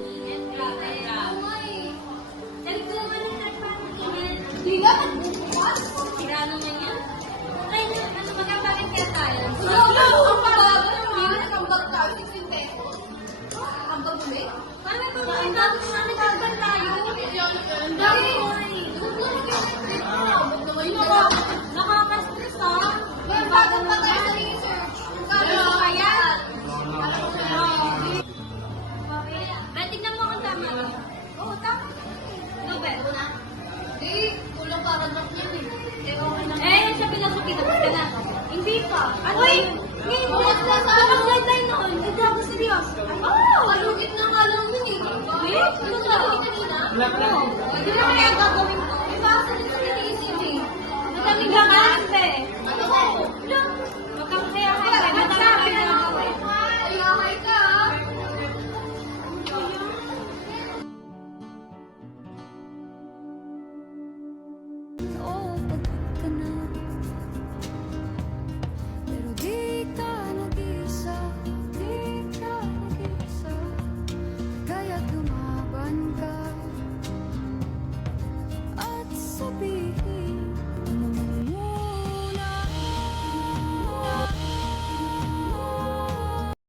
Init, grabe. Sabi ko naman na parang init. Hindi nga, nagbubukas. Sira naman yan. Ay, ano, magkakalit kaya tayo? Wala, ang pagbago naman. Ang bag tayo, 16 pesos. Ang bag bumi. Paano ito? Ang dami naman nagkagal tayo. Ang dami mo eh. Nakaka-stress ha. Well, bago pa tayo sa research. Kano kaya? Ay, tignan mo kung tama lang. Oo, tama. Ikaw, Ben? Eh, kulang paragraph yan eh. Okay na. Eh, sa philosophy, tapos ka na. Hindi pa. Ano Uy! yun? Ngayon mo na sa anong deadline noon? Hindi ako seryoso. Oh! Kalugit na nga lang yun eh. Eh? Ano ba? Kanina? Hindi na kaya